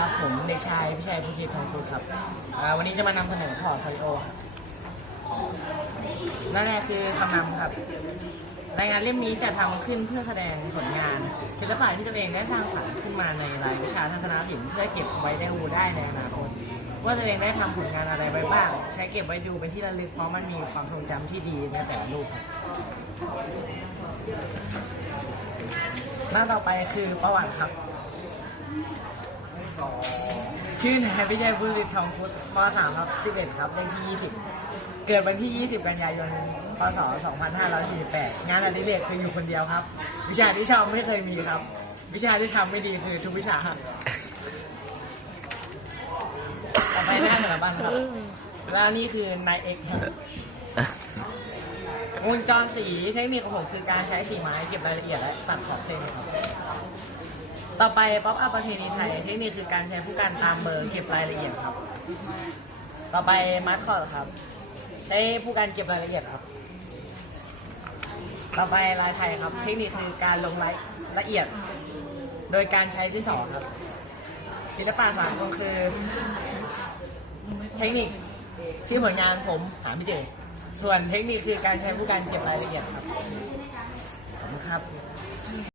ครับผมเด็กชายพิชัยภูชิตทองคุณครับอ่าวันนี้จะมานำเสนอพอร์ตโฟลิโอครับนั่นแหละคือคำนำครับ รายงานเล่มนี้จะทำขึ้นเพื่อแสดงผลงาน ศิลปะที่ตัวเองได้สร้างสรรค์ขึ้นมาในรายวิชาทัศนศิลป์เพื่อเก็บไว้ได้ดูได้ในอนาคตว่าตัวเองได้ทำผลงานอะไรไว้บ้าง ใช้เก็บไว้ดูเป็นที่ระลึกเพราะมันมีความทรงจำที่ดีในแต่ละรูปครับหน้าต่อไปคือประวัติครับ ชื่อนายพิชัยบุริตทองพุทธม 3 ครับ11ครับเลขที่ 20 เกิดวันที่ 20 กันยายน พศ 2548 งานอดิเรกคืออยู่คนเดียวครับ วิชาที่ชอบไม่เคยมีครับ วิชาที่ทำไม่ดีคือทุกวิชาครับต่อไปหน้าเหนือบ้านครับ แล้วนี่คือนายเอกครับ วงจรสีเทคนิคของผมคือการใช้สีไม้เก็บรายละเอียดและตัดขอบเส้นครับ ต่อไปป๊อปอัพประเพณีไทยเทคนิคคือการใช้ผู้การตามเบอร์เก็บรายละเอียดครับ ต่อไปมัดคอร์ดครับ ใช้ผู้การเก็บรายละเอียดครับ ต่อไปลายไทยครับ เทคนิคคือการลงรายละเอียด โดยการใช้ที่สองครับ ศิลปะสามก็คือ เทคนิคชื่อผลงานผมหาไม่เจอ ส่วนเทคนิคคือการใช้ผู้การเก็บรายละเอียดครับขอบคุณครับ